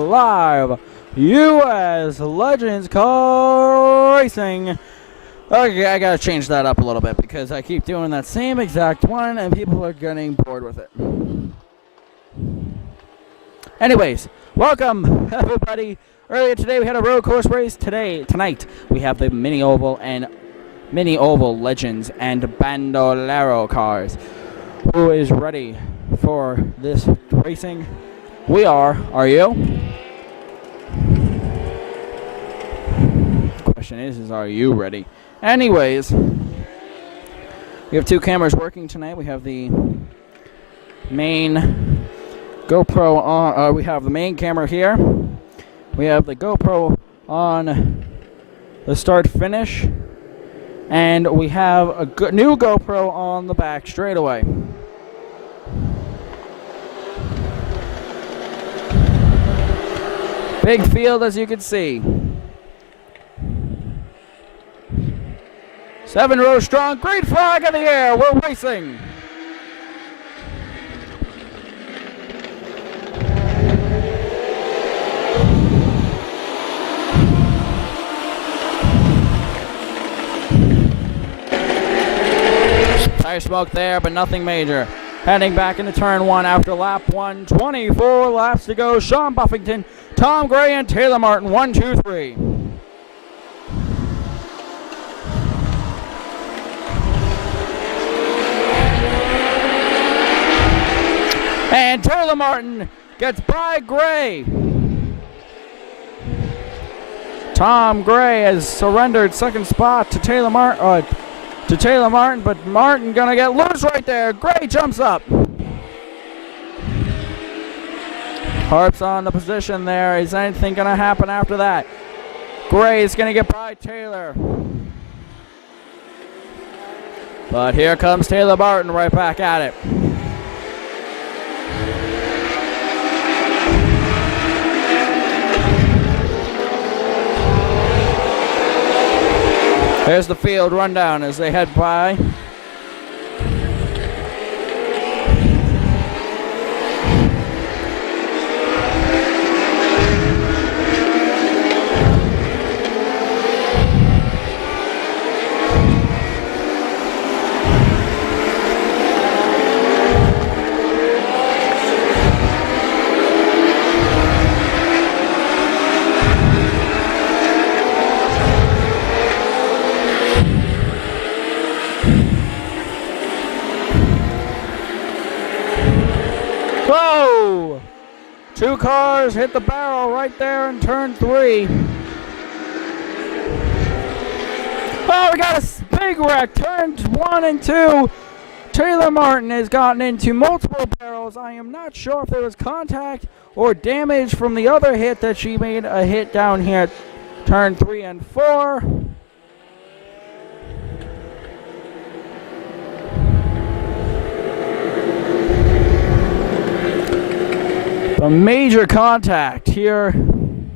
live U.S. Legends Car Racing. Okay, I gotta change that up a little bit because I keep doing that same exact one and people are getting bored with it. Anyways, welcome everybody. Earlier today we had a road course race. Tonight we have the mini oval legends and Bandolero cars. Who is ready for this racing? We are. Are you? The question is are you ready? Anyways, we have two cameras working tonight. We have the main GoPro on. We have the main camera here. We have the GoPro on the start finish, and we have a new GoPro on the back straightaway. Big field, as you can see. 7 rows strong. Great flag in the air. We're racing. Tire smoke there, but nothing major. Heading back into turn 1 after lap 1. 24 laps to go. Sean Buffington, Tom Gray, and Taylor Martin. 1, 2, 3. And Taylor Martin gets by Gray. Tom Gray has surrendered second spot to Taylor Martin, but Martin gonna get loose right there. Gray jumps up. Harps on the position there. Is anything gonna happen after that? Gray is gonna get by Taylor. But here comes Taylor Martin right back at it. There's the field rundown as they head by. Whoa! 2 cars hit the barrel right there in turn 3. Oh, we got a big wreck. Turns 1 and 2. Taylor Martin has gotten into multiple barrels. I am not sure if there was contact or damage from the other hit that she made a hit down here at turn 3 and 4. A major contact here. And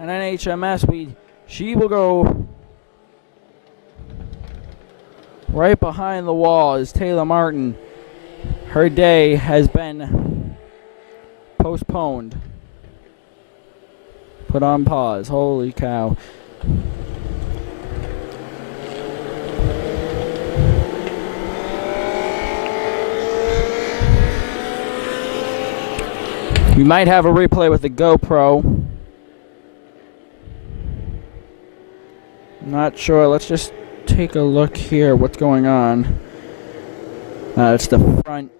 NHMS, she will go right behind the wall as Taylor Martin. Her day has been postponed. Put on pause. Holy cow. We might have a replay with the GoPro. Not sure. Let's just take a look here. What's going on? It's the front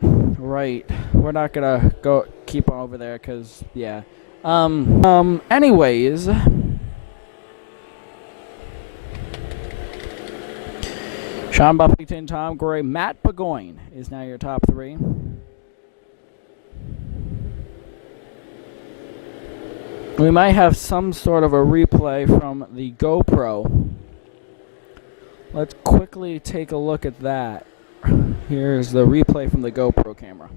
right. We're not gonna go keep on over there because yeah. Anyways. Sean Buffington, Tom Gray, Matt Burgoyne is now your top 3. We might have some sort of a replay from the GoPro. Let's quickly take a look at that. Here's the replay from the GoPro camera.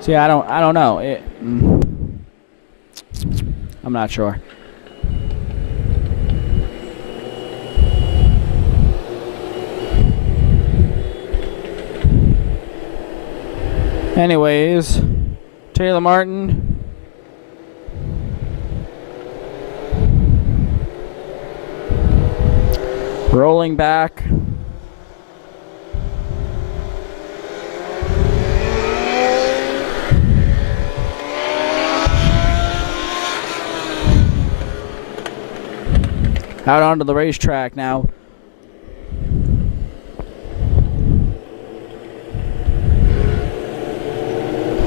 See, I don't know. I'm not sure. Anyways, Taylor Martin. Rolling back. Out onto the racetrack now.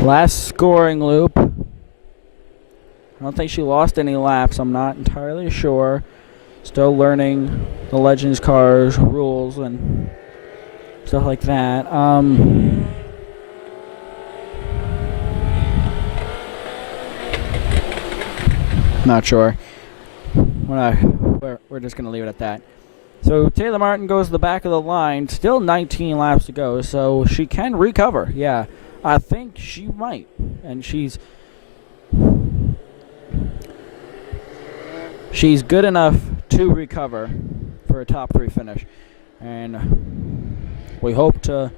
Last scoring loop. I don't think she lost any laps. I'm not entirely sure. Still learning the Legends cars rules and stuff like that. Not sure. We're just going to leave it at that. So Taylor Martin goes to the back of the line. Still 19 laps to go, so she can recover. Yeah, I think she might. And she's good enough to recover for a top 3 finish. And we hope to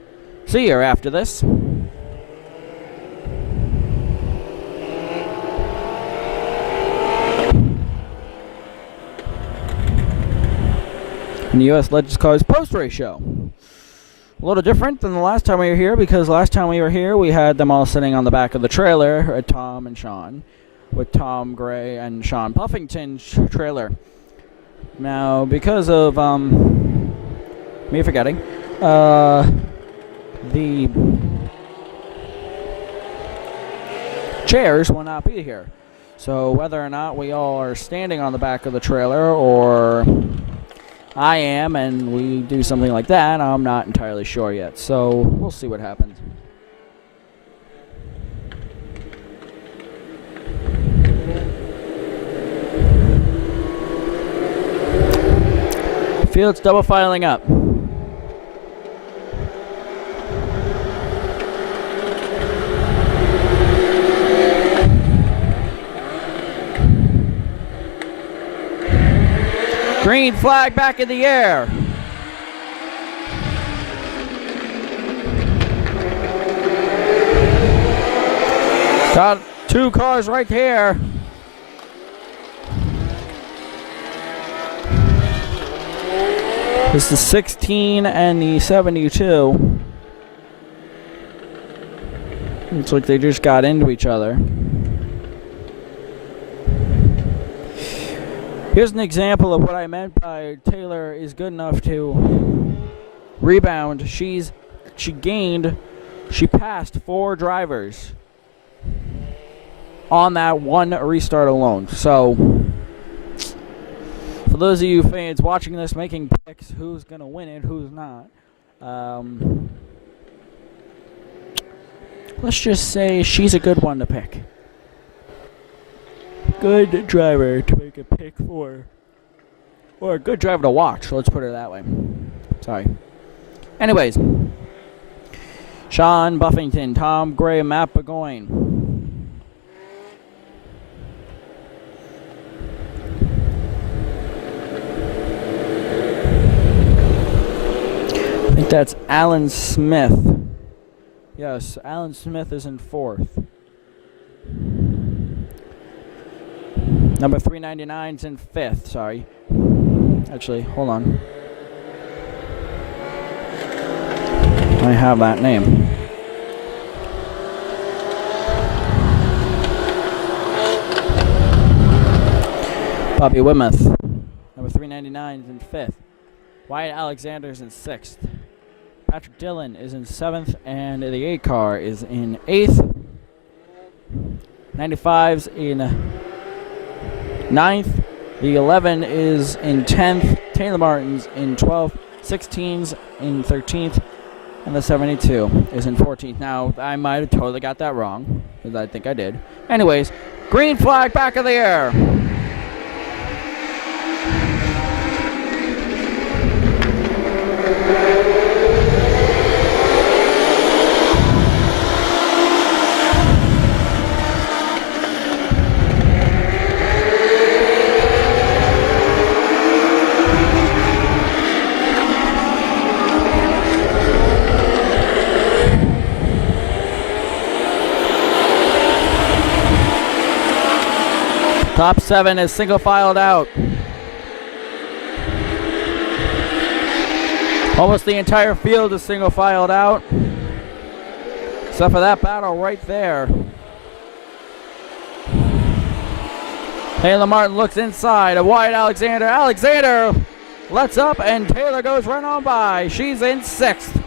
see her after this. In the U.S. Legends Cars post-race show. A little different than the last time we were here, because last time we were here, we had them all sitting on the back of the trailer, Tom and Sean, with Tom Gray and Sean Puffington's trailer. Now, because of me forgetting, the chairs will not be here. So whether or not we all are standing on the back of the trailer, or I am, and we do something like that, I'm not entirely sure yet. So we'll see what happens. Field's double filing up. Green flag back in the air. Got 2 cars right here. This is the 16 and the 72. Looks like they just got into each other. Here's an example of what I meant by Taylor is good enough to rebound. She passed 4 drivers on that one restart alone. So, for those of you fans watching this, making picks, who's going to win it, who's not, let's just say she's a good one to pick. Good driver to make a pick for. Or a good driver to watch, let's put it that way. Sorry. Anyways. Sean Buffington, Tom Gray, Matt Burgoyne. I think that's Alan Smith. Yes, Alan Smith is in 4th. Number 399 is in 5th, sorry. Actually, hold on. I have that name. Bobby Wimmuth, number 399 is in 5th. Wyatt Alexander is in 6th. Patrick Dillon is in 7th, and the 8 car is in 8th. 95's in 9th, the 11 is in 10th, Taylor Martin's in 12th, 16's in 13th, and the 72 is in 14th. Now, I might have totally got that wrong, because I think I did. Anyways, green flag back in the air. Top 7 is single filed out. Almost the entire field is single filed out, except for that battle right there. Taylor Martin looks inside. A wide Alexander. Alexander lets up, and Taylor goes right on by. She's in 6th.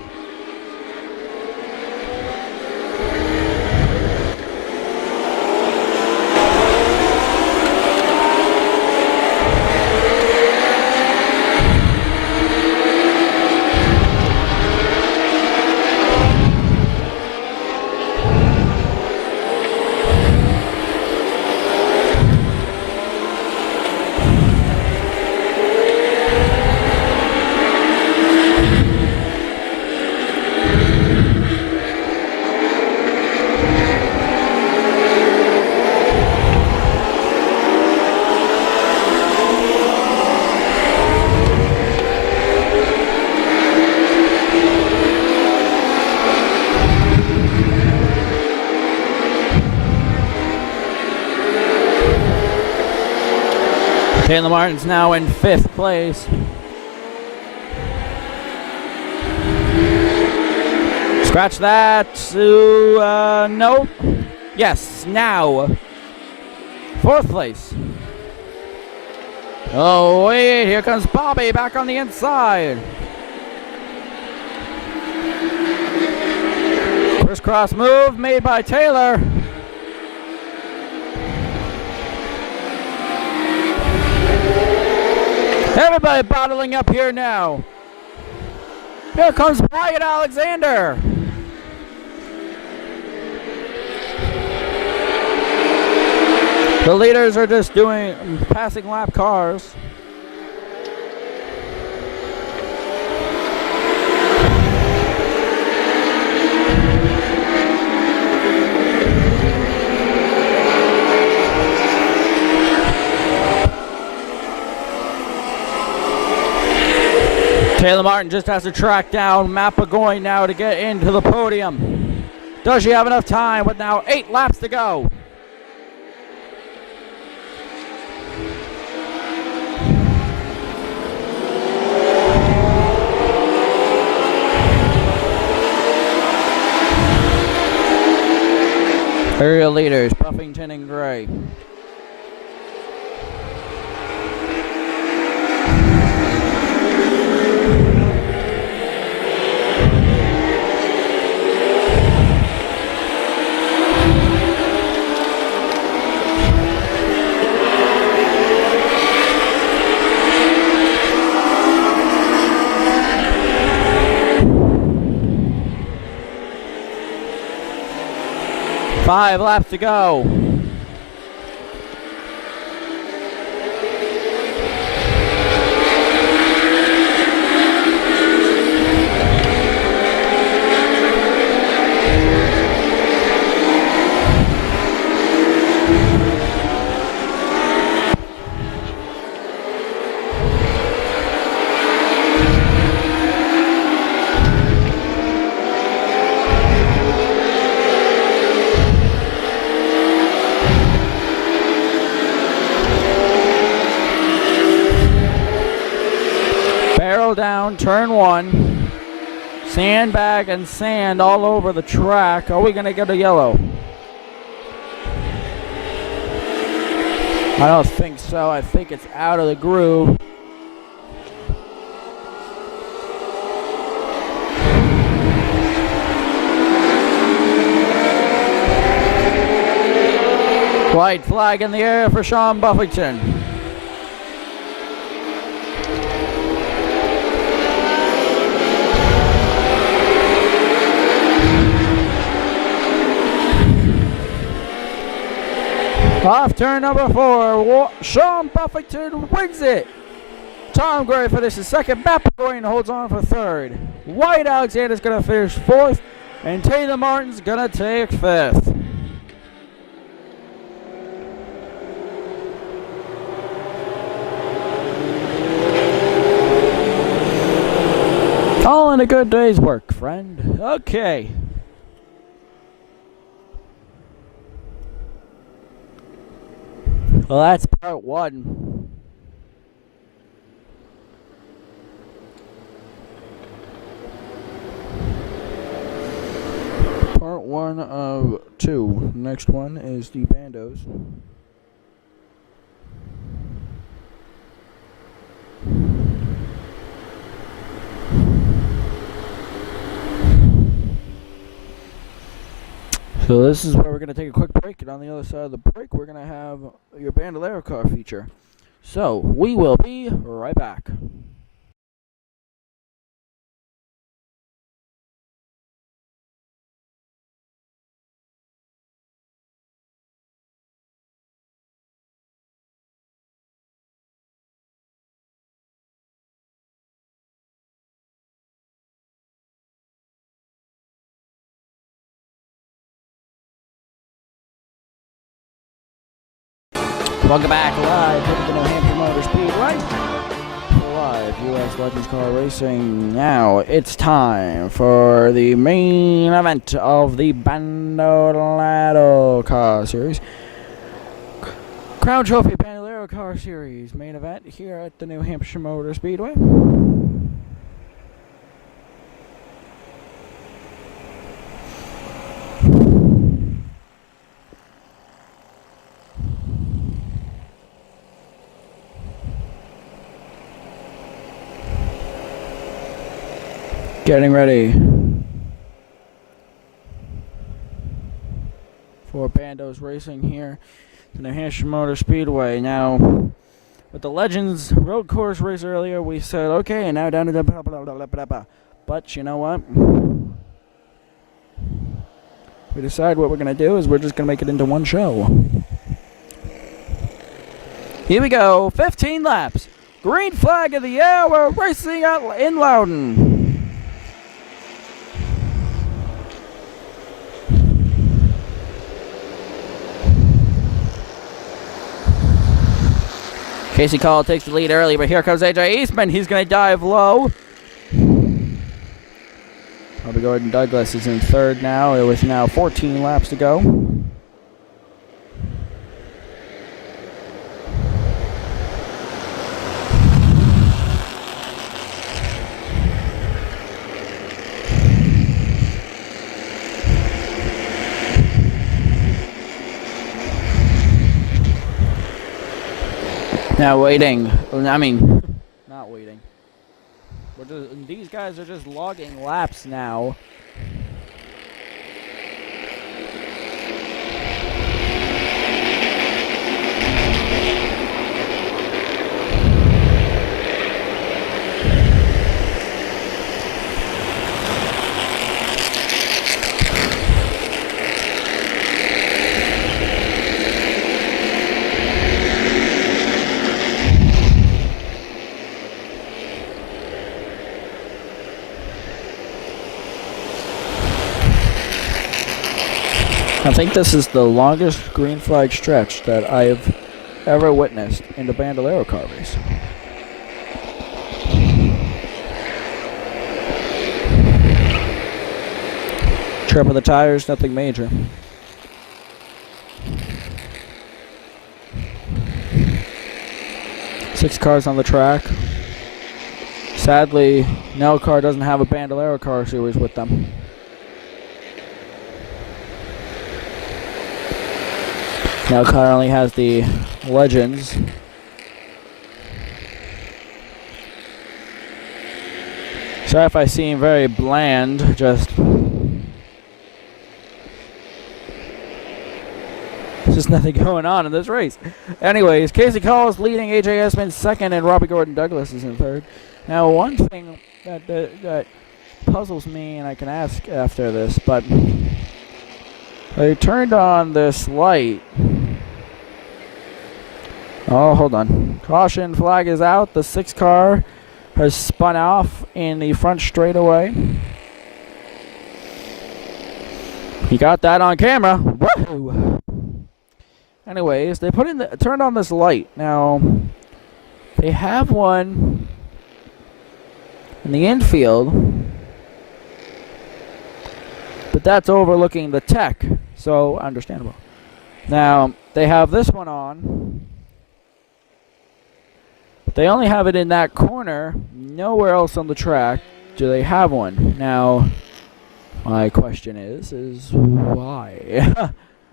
Taylor Martin's now in 5th place. Scratch that. Nope. Yes, now 4th place. Oh, wait, here comes Bobby back on the inside. Crisscross move made by Taylor. Everybody bottling up here now. Here comes Wyatt Alexander. The leaders are just doing passing lap cars. Taylor Martin just has to track down Matt Burgoyne now to get into the podium. Does she have enough time with now 8 laps to go? Area leaders, Buffington and Gray. Five laps to go. Down turn 1, sandbag and sand all over the track. Are we gonna get a yellow? I don't think so. I think it's out of the groove. White flag in the air for Sean Buffington. Off turn number 4, Sean Buffington wins it. Tom Gray finishes 2nd, Matt Burgoyne holds on for 3rd. Wyatt Alexander's going to finish 4th, and Taylor Martin's going to take 5th. All in a good day's work, friend. Okay. Well, that's part one. Part one of two. Next one is the bandos. So this is where we're going to take a quick break, and on the other side of the break, we're going to have your Bandolero car feature. So, we will be right back. Welcome back live from the New Hampshire Motor Speedway. Live U.S. Legends Car Racing. Now it's time for the main event of the Bandolero Car Series. Crown Trophy Bandolero Car Series main event here at the New Hampshire Motor Speedway. Getting ready for Bandos Racing here at the New Hampshire Motor Speedway. Now, with the Legends road course race earlier, we said, okay, and now down to the blah, blah, blah, blah, blah, blah. But you know what? We decide what we're going to do is we're just going to make it into one show. Here we go, 15 laps. Green flag of the air, we're racing out in Loudon. Casey Call takes the lead early, but here comes AJ Eastman. He's going to dive low. Bobby Gordon Douglas is in third now. With now 14 laps to go. Now waiting. I mean, not waiting. These guys are just logging laps now. I think this is the longest green flag stretch that I've ever witnessed in the Bandolero car race. Trip of the tires, nothing major. Six cars on the track. Sadly, NELCAR doesn't have a Bandolero car series with them. NELCAR only has the Legends. Sorry if I seem very bland, just... There's just nothing going on in this race. Anyways, Casey Call is leading, AJ Eastman second, and Robbie Gordon Douglas is in third. Now, one thing that puzzles me, and I can ask after this, but... I turned on this light. Oh, hold on. Caution flag is out. The 6 car has spun off in the front straightaway. You got that on camera. Woohoo! Anyways, they turned on this light. Now, they have one in the infield, but that's overlooking the tech. So, understandable. Now, they have this one on They only have it in that corner. Nowhere else on the track do they have one. Now, my question is why?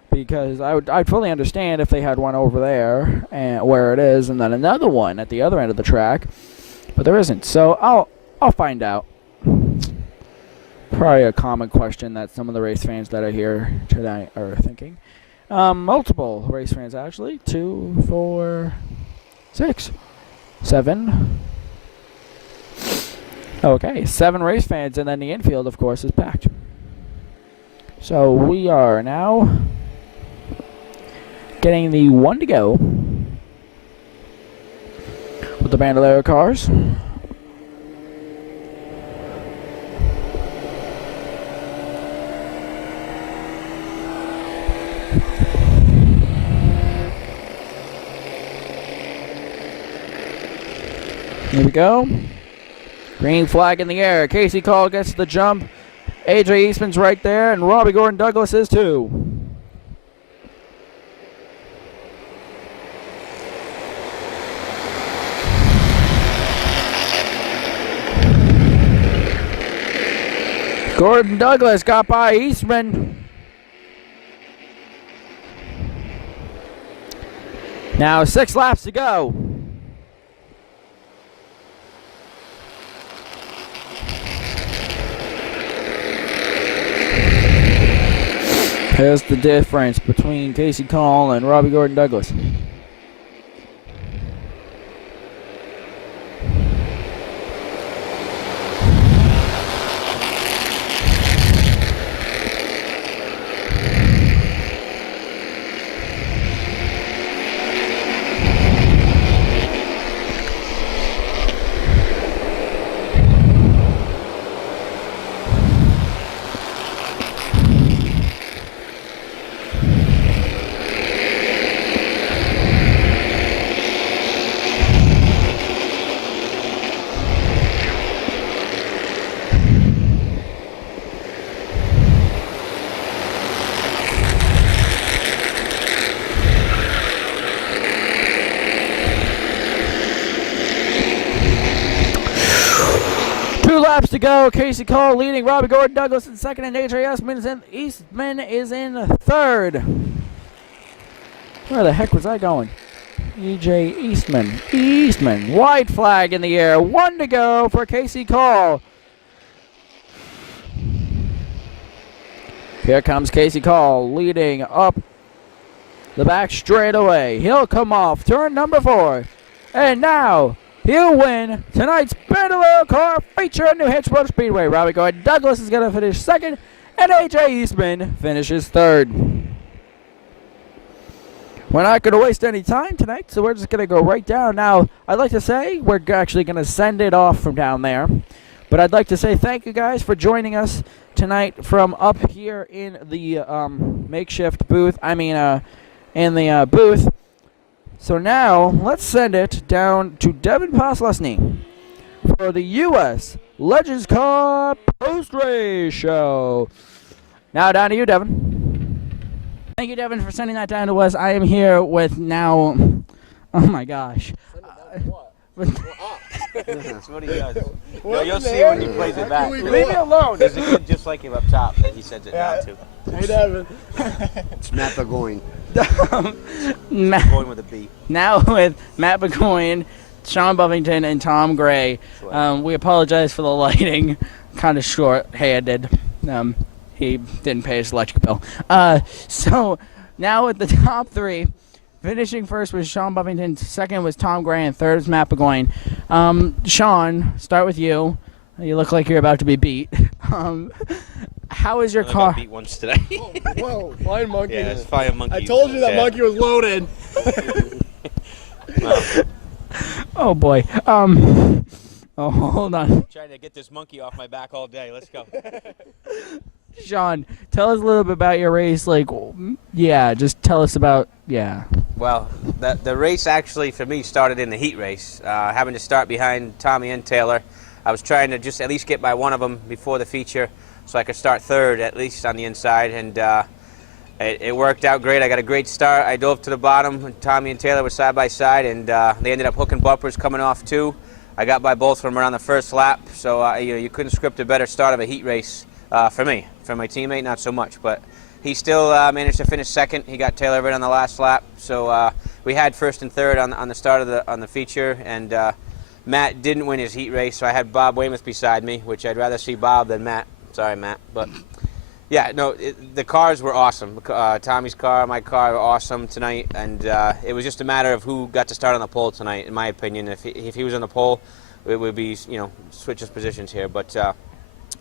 Because I'd fully understand if they had one over there and where it is, and then another one at the other end of the track, but there isn't. So I'll find out. Probably a common question that some of the race fans that are here tonight are thinking. Multiple race fans actually. 2, 4, 6, 7. Okay, 7 race fans, and then the infield, of course, is packed. So we are now getting the 1 to go with the Bandolero cars. Here we go. Green flag in the air. Casey Call gets the jump. AJ Eastman's right there, and Robbie Gordon Douglas is too. Gordon Douglas got by Eastman. Now 6 laps to go. Here's the difference between Casey Call and Robbie Gordon Douglas. Laps to go. Casey Cole leading. Robbie Gordon Douglas in second, and AJ Eastman is in third. Where the heck was I going? EJ Eastman. White flag in the air. 1 to go for Casey Cole. Here comes Casey Cole leading up the back straightaway. He'll come off turn number 4. And now he'll win tonight's Bandolero car feature at New Hampshire Speedway. Robbie Gordon Douglas is going to finish second, and AJ Eastman finishes third. We're not going to waste any time tonight, so we're just going to go right down. Now, I'd like to say we're actually going to send it off from down there, but I'd like to say thank you guys for joining us tonight from up here in the makeshift booth. In the booth. So now, let's send it down to Devin Poslusny for the U.S. Legends Car Post-Race Show. Now down to you, Devin. Thank you, Devin, for sending that down to us. I am here with now, oh my gosh. What he does. No, you'll see when he plays it back. Leave me alone. There's a kid just like him up top that he sends it down to. Hey, Devin. It's Matt Burgoyne. Going with a B. Now with Matt Burgoyne, Sean Buffington, and Tom Gray. We apologize for the lighting. Kind of short-handed. He didn't pay his electric bill. So now with the top 3, finishing first was Sean Buffington, second was Tom Gray, and third was Matt Burgoyne. Sean, start with you. You look like you're about to be beat. How is your car? I got beat once today. Whoa, flying monkey. Yeah, it's flying monkey. I told you that monkey was loaded. Oh boy. Oh, hold on. I'm trying to get this monkey off my back all day. Let's go. Sean, tell us a little bit about your race. Just tell us about, Well, the race actually for me started in the heat race. Having to start behind Tommy and Taylor. I was trying to just at least get by one of them before the feature so I could start third at least on the inside. And it worked out great. I got a great start. I dove to the bottom, and Tommy and Taylor were side by side, and they ended up hooking bumpers coming off too. I got by both of them around the first lap, so you couldn't script a better start of a heat race for me. For my teammate, not so much, but he still managed to finish second. He got Taylor right on the last lap, so we had first and third on the start of the feature, and Matt didn't win his heat race, so I had Bob Weymouth beside me, which I'd rather see Bob than Matt. Sorry, Matt, but yeah, no, the cars were awesome. Tommy's car, my car were awesome tonight, and it was just a matter of who got to start on the pole tonight, in my opinion. If he was on the pole, it would be, switch his positions here, but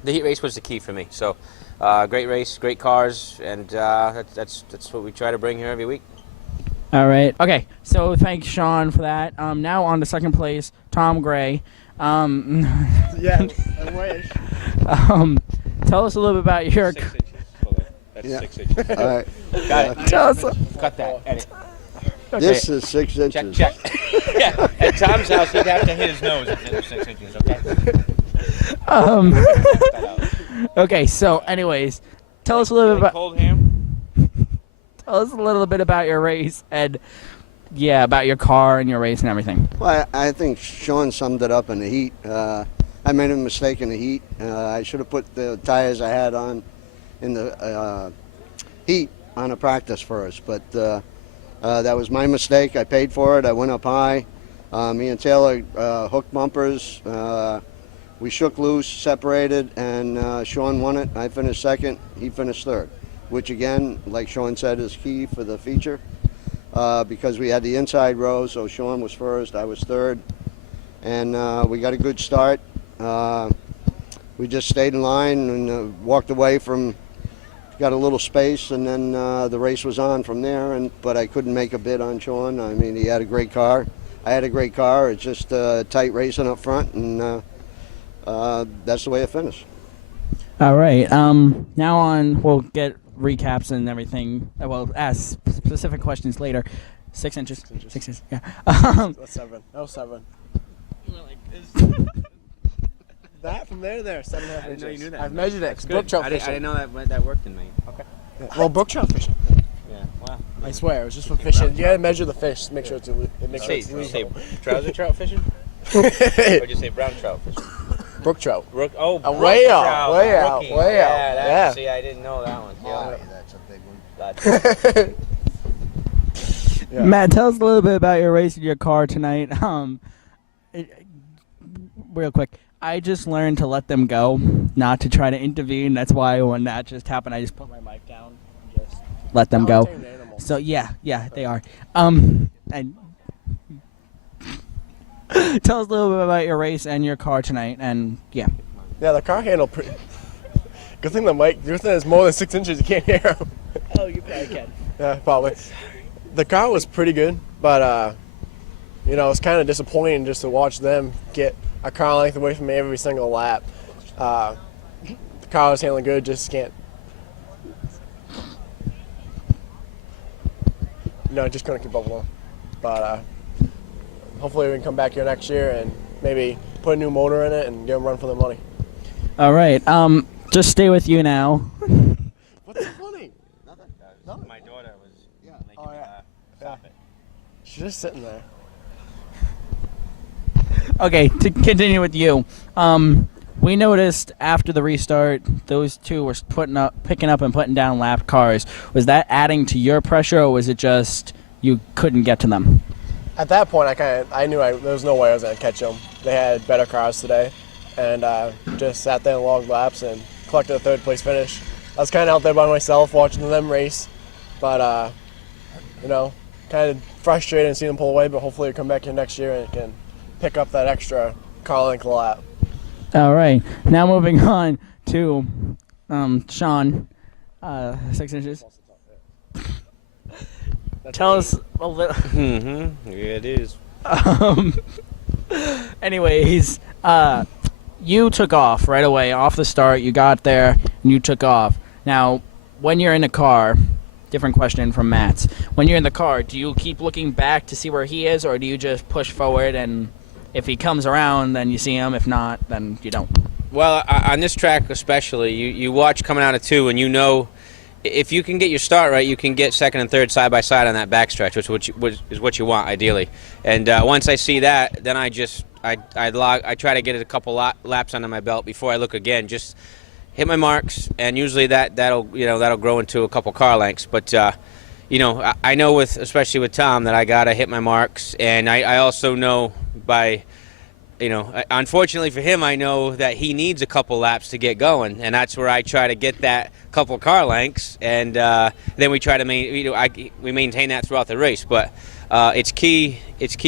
the heat race was the key for me. So great race, great cars, and that's what we try to bring here every week. All right. Okay. So thanks, Sean, for that. Now on to second place, Tom Gray. Yeah, I wish. Tell us a little bit about your. 6 inches. Hold on. That's Yeah. 6 inches. All right. Got it. Tell us. Cut that. Edit. Okay. This is 6 inches. Check. Yeah. At Tom's house, he'd have to hit his nose if it was 6 inches. Okay. Okay. So, anyways, tell us a little bit about. Cold ham. Tell us a little bit about your race and, about your car and your race and everything. Well, I think Sean summed it up in the heat. I made a mistake in the heat. I should have put the tires I had on in the heat on a practice first, but that was my mistake. I paid for it. I went up high. Me and Taylor hooked bumpers. We shook loose, separated, and Sean won it. I finished second. He finished third, which again, like Sean said, is key for the feature because we had the inside row, so Sean was first, I was third, and we got a good start. We just stayed in line and walked away from, got a little space, and then the race was on from there, but I couldn't make a bid on Sean. I mean, he had a great car. I had a great car. It's just tight racing up front, and that's the way it finished. All right. Now on, we'll get recaps and everything. We'll ask specific questions later. 6 inches. 6 inches. Yeah. That's 7. No, 7. That from there to there, 7.5 inches. I didn't know you knew that. I've measured it. That's Brook good. trout I fishing. didn't know that worked in me. Okay. Well, brook trout fishing. Yeah. Wow. I swear, it was just for fishing. You gotta measure the fish to make sure it's Did you say trouser trout fishing? Or did you say brown trout fishing? brook trout. Brook way out, trout. way out, Rookie. way out. Yeah. See, I didn't know that one. Yeah. That's a big one. Yeah. Matt, tell us a little bit about your race in your car tonight. Real quick, I just learned to let them go, not to try to intervene. That's why when that just happened, I just put my mic down and just let them go. So yeah, they are. And tell us a little bit about your race and your car tonight, and yeah. Yeah, the car handled pretty. Good thing the mic. Good thing it's more than 6 inches. You can't hear him. Oh, you probably can. Yeah, probably. The car was pretty good, but it's kind of disappointing just to watch them get a car length away from me every single lap. The car was handling good, just can't. Just couldn't keep up with them. But hopefully we can come back here next year and maybe put a new motor in it and give them a run for their money. All right. Just stay with you now. What's so funny? Nothing. My daughter was making me stop it. She's just sitting there. Okay, to continue with you. We noticed after the restart, those two were picking up and putting down lap cars. Was that adding to your pressure, or was it just you couldn't get to them? At that point, I knew there was no way I was going to catch them. They had better cars today, and just sat there and logged laps and collected a third-place finish. I was kind of out there by myself watching them race, but, kind of frustrated and see them pull away, but hopefully we come back here next year and can pick up that extra car length lap. All right. Now moving on to Sean, 6 inches. Tell us a little. Mm-hmm. Yeah, it is. Anyways, you took off right away off the start. You got there and you took off. Now, when you're in a car, different question from Matt's. When you're in the car, do you keep looking back to see where he is, or do you just push forward and if he comes around, then you see him? If not, then you don't. Well, on this track especially, you watch coming out of 2, and you know if you can get your start right, you can get second and third side by side on that backstretch, which is what you want ideally. And once I see that, then I try to get a couple laps under my belt before I look again. Just hit my marks, and usually that'll grow into a couple car lengths. But I know especially with Tom that I gotta hit my marks, and I also know unfortunately for him, I know that he needs a couple laps to get going, and that's where I try to get that couple car lengths, and then we try to maintain that throughout the race. But it's key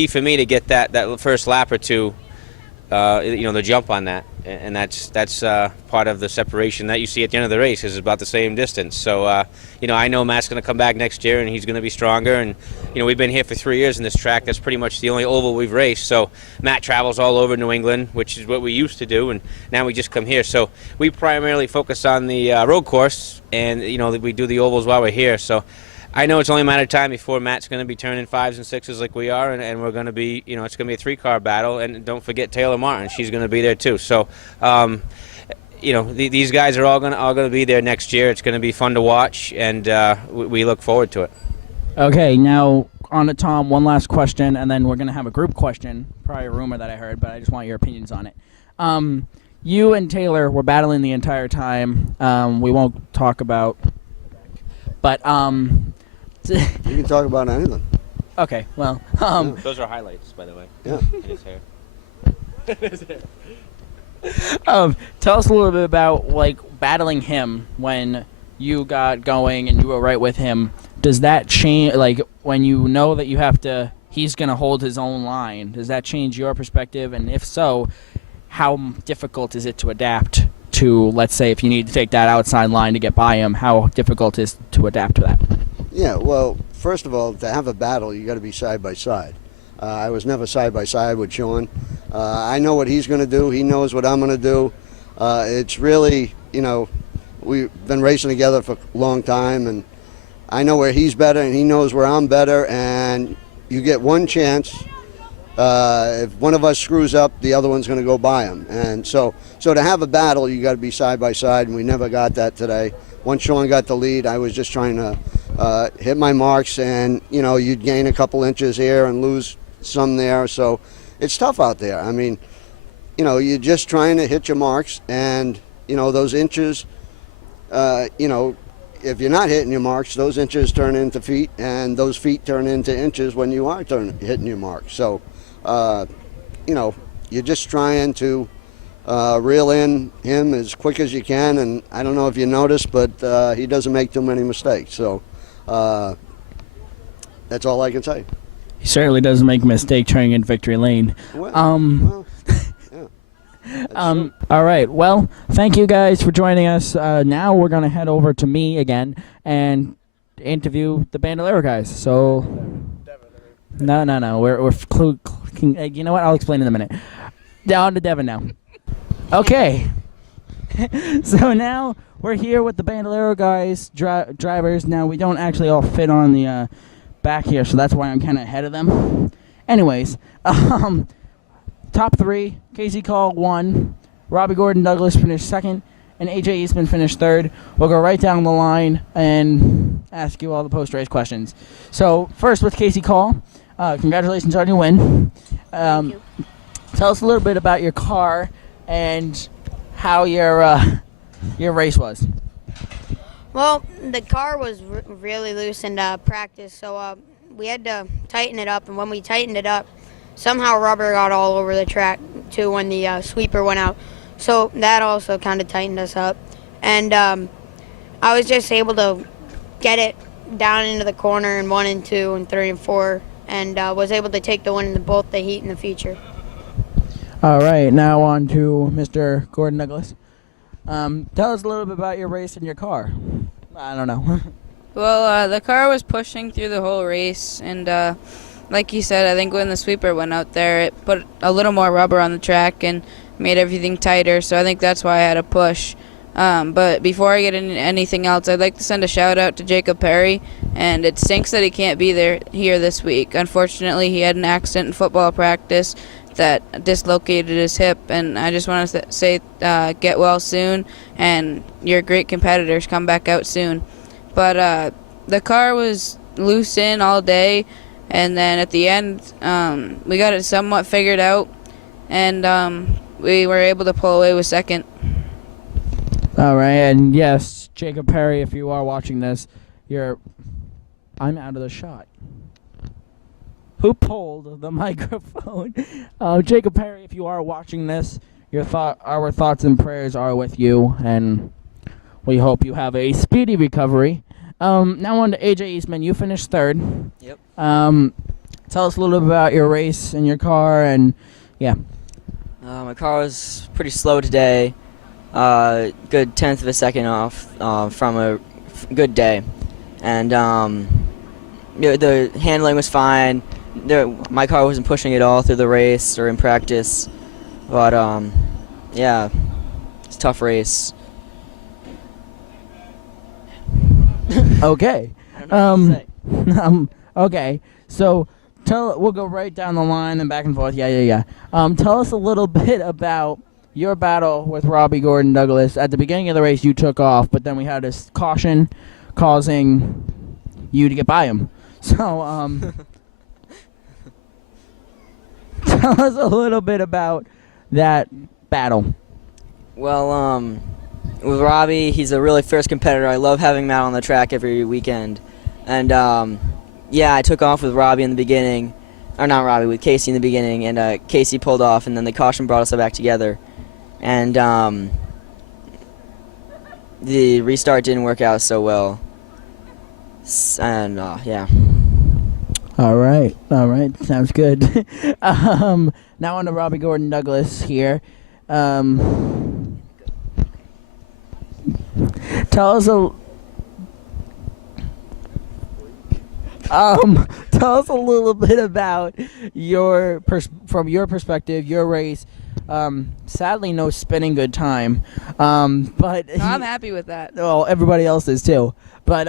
for me to get that first lap or two, the jump on that, and that's part of the separation that you see at the end of the race is about the same distance. So I know Matt's going to come back next year and he's going to be stronger, and we've been here for 3 years in this track. That's pretty much the only oval we've raced. So Matt travels all over New England, which is what we used to do, and now we just come here. So we primarily focus on the road course, and we do the ovals while we're here. So I know it's only a matter of time before Matt's going to be turning 5s and 6s like we are, and we're going to be, it's going to be a 3-car battle. And don't forget Taylor Martin; she's going to be there too. So, these guys are all going to be there next year. It's going to be fun to watch, and we look forward to it. Okay, now on to Tom. One last question, and then we're going to have a group question. Probably a rumor that I heard, but I just want your opinions on it. You and Taylor were battling the entire time. We won't talk about, but You can talk about anything. Okay, well, Those are highlights, by the way. Yeah. In his hair. Tell us a little bit about battling him when you got going and you were right with him. Does that change, when you know that he's going to hold his own line, does that change your perspective? And if so, how difficult is it to adapt to, let's say, if you need to take that outside line to get by him, how difficult is it to adapt to that? Yeah, well, first of all, to have a battle, you got to be side by side. I was never side by side with Sean. I know what he's going to do. He knows what I'm going to do. It's really, we've been racing together for a long time, and I know where he's better, and he knows where I'm better. And you get one chance. If one of us screws up, the other one's going to go by him. And so to have a battle, you got to be side by side, and we never got that today. Once Sean got the lead, I was just trying to hit my marks, and you'd gain a couple inches here and lose some there. So it's tough out there. I mean, you're just trying to hit your marks, and those inches. If you're not hitting your marks, those inches turn into feet, and those feet turn into inches when you are hitting your marks. So, you're just trying to reel in him as quick as you can, and I don't know if you noticed, but he doesn't make too many mistakes. So that's all I can say. He certainly doesn't make a mistake turning in victory lane. Well, all right. Well, thank you guys for joining us. Now we're going to head over to me again and interview the Bandolero guys. So, no. We're you know what? I'll explain in a minute. Down to Devin now. Okay. So now we're here with the Bandolero guys, drivers. Now we don't actually all fit on the back here, so that's why I'm kind of ahead of them. Anyways, top 3, Casey Call 1, Robbie Gordon Douglas finished 2nd, and AJ Eastman finished 3rd. We'll go right down the line and ask you all the post-race questions. So first with Casey Call, congratulations on your win. Thank you. Tell us a little bit about your car and how your race was. Well, the car was really loose in practice, so we had to tighten it up. And when we tightened it up, somehow rubber got all over the track, too, when the sweeper went out. So that also kind of tightened us up. And I was just able to get it down into the corner in 1 and 2 and 3 and 4, and was able to take the win in both the heat and the feature. All right, now on to Mr. Gordon Douglas. Tell us a little bit about your race and your car. I don't know. Well, the car was pushing through the whole race, and like you said, I think when the sweeper went out there, it put a little more rubber on the track and made everything tighter, so I think that's why I had to push. But before I get into anything else, I'd like to send a shout-out to Jacob Perry, and it stinks that he can't be here this week. Unfortunately, he had an accident in football practice that dislocated his hip, and I just want to say get well soon, and your great competitors come back out soon. but the car was loose in all day, and then at the end we got it somewhat figured out, and we were able to pull away with second. All right, and yes, Jacob Perry, if you are watching this, I'm out of the shot. Who pulled the microphone? Jacob Perry, if you are watching this, our thoughts and prayers are with you, and we hope you have a speedy recovery. Now on to AJ Eastman. You finished third. Yep. Tell us a little bit about your race and your car, and yeah. My car was pretty slow today. Good 1/10 of a second off from a good day, and the handling was fine. My car wasn't pushing at all through the race or in practice, but yeah, it's a tough race. Okay. I don't know what to say. Okay. So we'll go right down the line and back and forth. Yeah. Tell us a little bit about your battle with Robbie Gordon Douglas. At the beginning of the race, you took off, but then we had a caution causing you to get by him. So, tell us a little bit about that battle. Well, with Robbie, he's a really fierce competitor. I love having him out on the track every weekend. And, yeah, I took off with Robbie in the beginning. Or not Robbie, with Casey in the beginning. And Casey pulled off, and then the caution brought us back together. And the restart didn't work out so well. And, yeah. All right. Sounds good. Now on to Robbie Gordon Douglas here. Tell us a little bit about from your perspective, your race. Sadly, no spinning good time. But I'm happy with that. Well, everybody else is too. But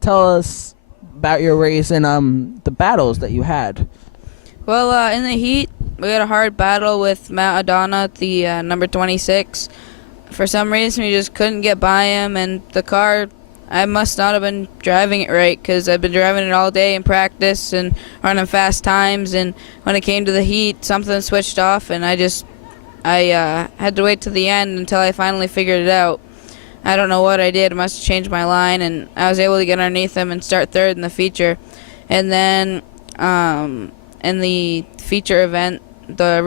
tell us about your race and the battles that you had. Well, in the heat, we had a hard battle with Matt Adana, the number 26. For some reason, we just couldn't get by him, and the car, I must not have been driving it right, because I've been driving it all day in practice and running fast times, and when it came to the heat, something switched off, and I had to wait to the end until I finally figured it out. I don't know what I did. I must have changed my line, and I was able to get underneath him and start third in the feature. And then in the feature event, the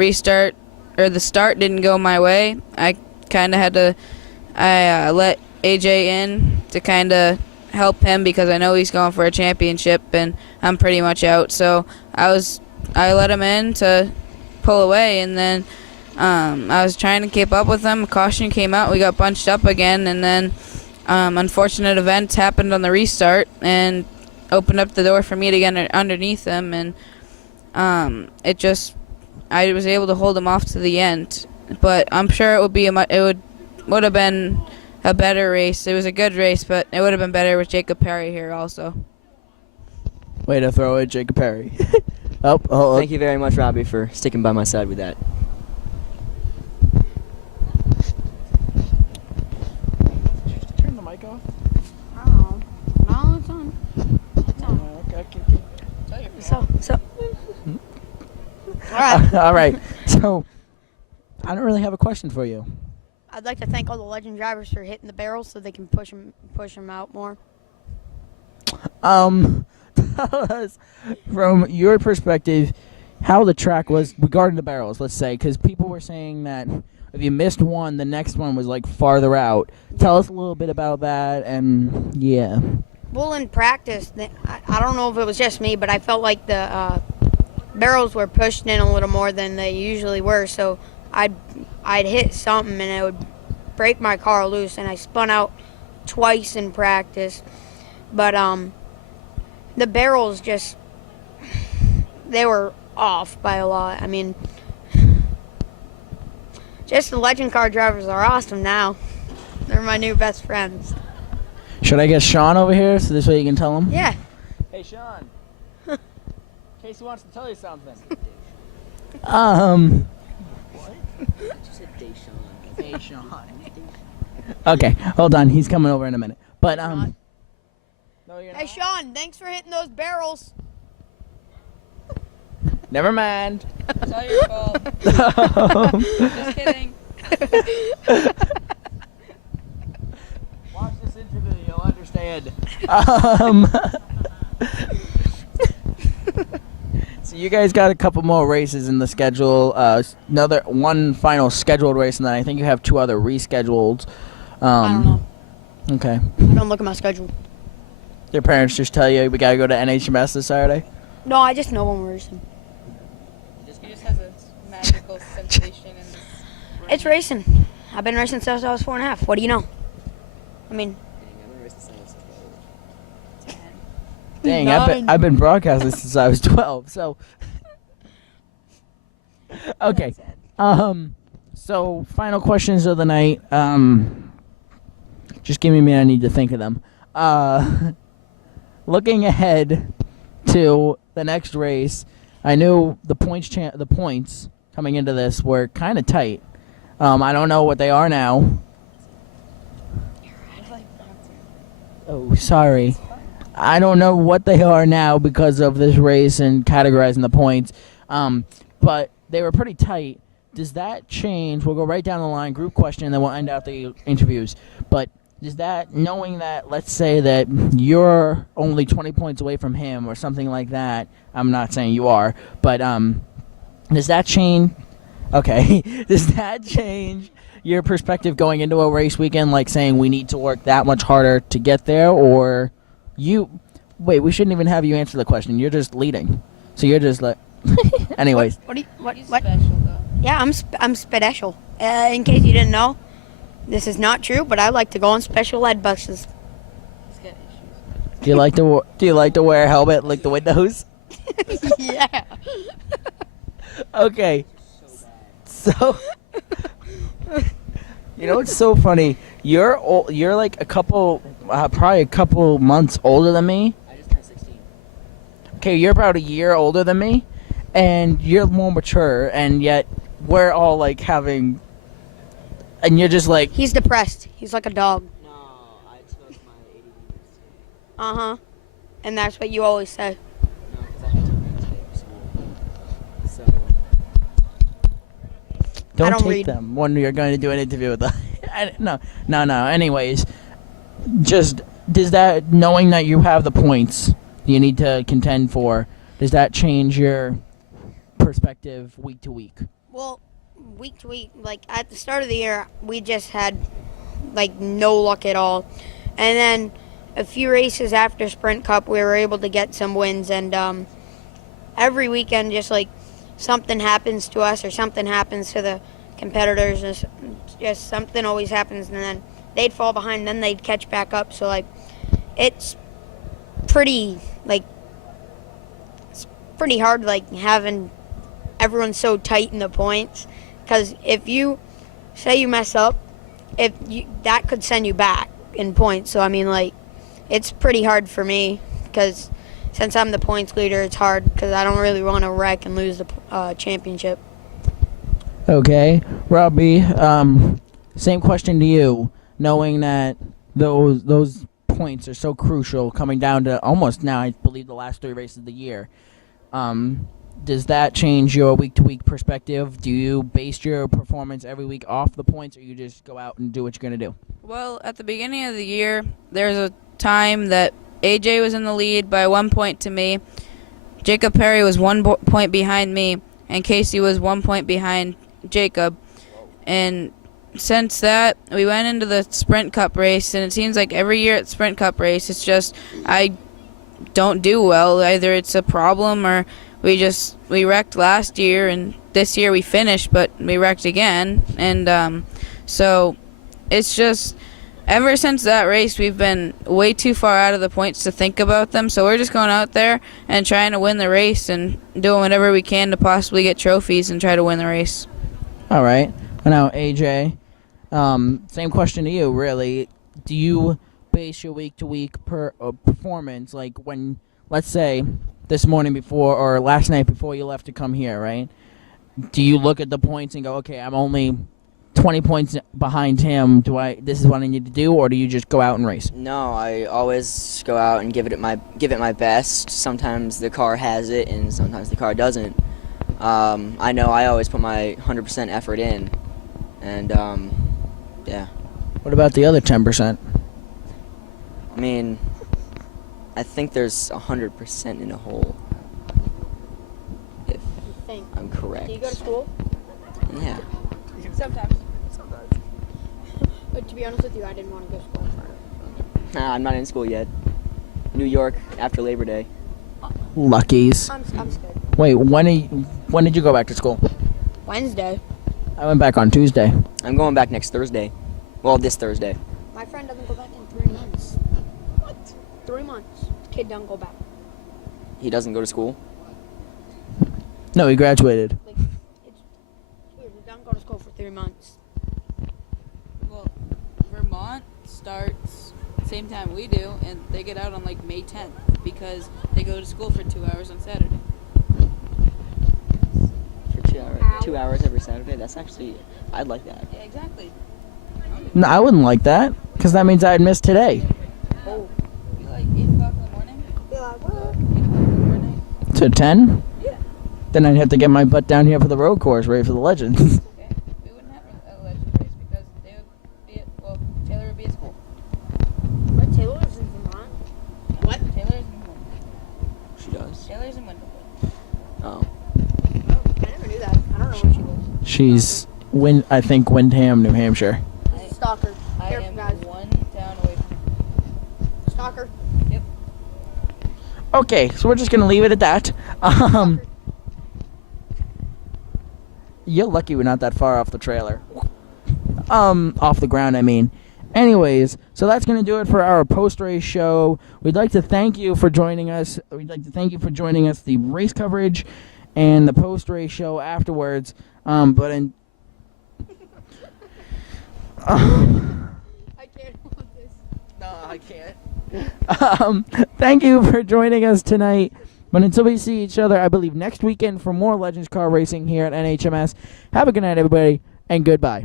start didn't go my way. I kind of had to let AJ in to kind of help him, because I know he's going for a championship and I'm pretty much out. So I let him in to pull away, and then I was trying to keep up with him. Caution came out, we got bunched up again, and then unfortunate events happened on the restart and opened up the door for me to get underneath him, and I was able to hold him off to the end. But I'm sure it would have been a better race. It was a good race, but it would have been better with Jacob Perry here also. Way to throw it, Jacob Perry. Oh. Thank you very much, Robbie, for sticking by my side with that. Turn the mic off. Oh, no, it's on. It's on. Okay. So. All right. All right. So, I don't really have a question for you. I'd like to thank all the legend drivers for hitting the barrels so they can push them out more. Tell us from your perspective how the track was regarding the barrels, let's say, because people were saying that if you missed one, the next one was like farther out. Tell us a little bit about that, and yeah. Well, in practice, I don't know if it was just me, but I felt like the barrels were pushed in a little more than they usually were, so I'd hit something and it would break my car loose, and I spun out twice in practice. But the barrels they were off by a lot. I mean, just the legend car drivers are awesome now. They're my new best friends. Should I get Sean over here so this way you can tell him? Yeah. Hey, Sean. Casey wants to tell you something. Hey, Sean. Okay, hold on. He's coming over in a minute. But No, you're Hey, Sean, thanks for hitting those barrels. Never mind. It's all your fault. Just kidding. Watch this interview, you'll understand. So you guys got a couple more races in the schedule. One final scheduled race, and then I think you have 2 other rescheduled. I don't know. Okay. I don't look at my schedule. Your parents just tell you we gotta go to NHMS this Saturday? No, I just know when we're racing. He just has a magical sensation in this. It's racing. I've been racing since I was 4.5. What do you know? I mean, Dang, Nine. I've been broadcasting since I was 12. So, okay. So final questions of the night. Just give me a minute. I need to think of them. Looking ahead to the next race, I knew the points coming into this were kind of tight. I don't know what they are now. Oh, sorry. I don't know what they are now because of this race and categorizing the points. But they were pretty tight. Does that change? We'll go right down the line, group question, and then we'll end out the interviews. But does that, knowing that, let's say that you're only 20 points away from him or something like that, I'm not saying you are, but does that change? Okay. Does that change your perspective going into a race weekend, like saying we need to work that much harder to get there, or wait, we shouldn't even have you answer the question. You're just leading. So you're just like, anyways. what do you, what? He's What? special, though. Yeah, I'm special. In case you didn't know, this is not true, but I like to go on special ed buses. He's got issues. Do you like to wear a helmet and lick the windows? Yeah. Okay. So you know what's so funny? You're like probably a couple months older than me. I just turned 16. Okay, you're about a year older than me, and you're more mature, and yet we're all like having, and you're just like, He's depressed. He's like a dog. No, I took my ADD today. Uh-huh. And that's what you always say. No, because I had to read today for school. So, don't don't take read. them when you're going to do an interview with them. No. Anyways, just does that, knowing that you have the points you need to contend for, does that change your perspective week to week? Well, week to week, like at the start of the year, we just had like no luck at all. And then a few races after Sprint Cup, we were able to get some wins. And every weekend, just like something happens to us or something happens to the competitors. Just something always happens, and then they'd fall behind, then they'd catch back up. So like, it's pretty hard like having everyone so tight in the points, because if you say you mess up, that could send you back in points. So I mean, like, it's pretty hard for me because since I'm the points leader, it's hard because I don't really want to wreck and lose the championship. Okay, Robbie, same question to you, knowing that those points are so crucial coming down to almost now, I believe, the last 3 races of the year. Does that change your week-to-week perspective? Do you base your performance every week off the points, or you just go out and do what you're going to do? Well, at the beginning of the year, there's a time that AJ was in the lead by 1 point to me. Jacob Perry was 1 point behind me, and Casey was 1 point behind Jacob. And since that, we went into the Sprint Cup race, and it seems like every year at Sprint Cup race, it's just I don't do well. Either it's a problem or we wrecked last year, and this year we finished, but we wrecked again. And so it's just ever since that race, we've been way too far out of the points to think about them. So we're just going out there and trying to win the race and doing whatever we can to possibly get trophies and try to win the race. All right. Now, AJ, same question to you, really. Do you base your week-to-week performance, like when, let's say, this morning before or last night before you left to come here, right? Do you look at the points and go, okay, I'm only 20 points behind him, this is what I need to do, or do you just go out and race? No, I always go out and give it my best. Sometimes the car has it, and sometimes the car doesn't. I know I always put my 100% effort in, and yeah. What about the other 10%? I mean, I think there's 100% in a hole. If I'm correct. Do you go to school? Yeah. Sometimes. But to be honest with you, I didn't want to go to school. Nah, I'm not in school yet. New York after Labor Day. Luckies. I'm scared. Wait, when did you go back to school? Wednesday. I went back on Tuesday. I'm going back next Thursday. Well, this Thursday. My friend doesn't go back in 3 months. What? 3 months. Kid don't go back. He doesn't go to school. No, he graduated. Like, it's weird. He don't go to school for 3 months. Well, Vermont starts same time we do, and they get out on like May 10th because they go to school for 2 hours on Saturday. For 2 hours every Saturday. That's actually, I'd like that. Yeah, exactly. No, I wouldn't like that, because that means I'd miss today. Oh. Be like 8 o'clock in the morning. Be like, what? 8 o'clock in the morning. To 10? Yeah. Then I'd have to get my butt down here for the road course, ready for the Legends. Okay. We wouldn't have a legend race because they would be Taylor would be at school. What? Taylor lives in Vermont? What? Taylor's in Windhoek. She does. Taylor's in Windhoek. Oh. I never knew that. I don't know where she lives. She's, I think, Windham, New Hampshire. Stalker. I Careful, am guys. 1 town away from Stalker. Yep. Okay, so we're just going to leave it at that. You're lucky we're not that far off the trailer. Off the ground, I mean. Anyways, so that's going to do it for our post-race show. We'd like to thank you for joining us. We'd like to thank you for joining us, the race coverage and the post-race show afterwards. But in... I can't hold this. No, I can't. Thank you for joining us tonight. But until we see each other, I believe, next weekend for more Legends Car Racing here at NHMS. Have a good night, everybody, and goodbye.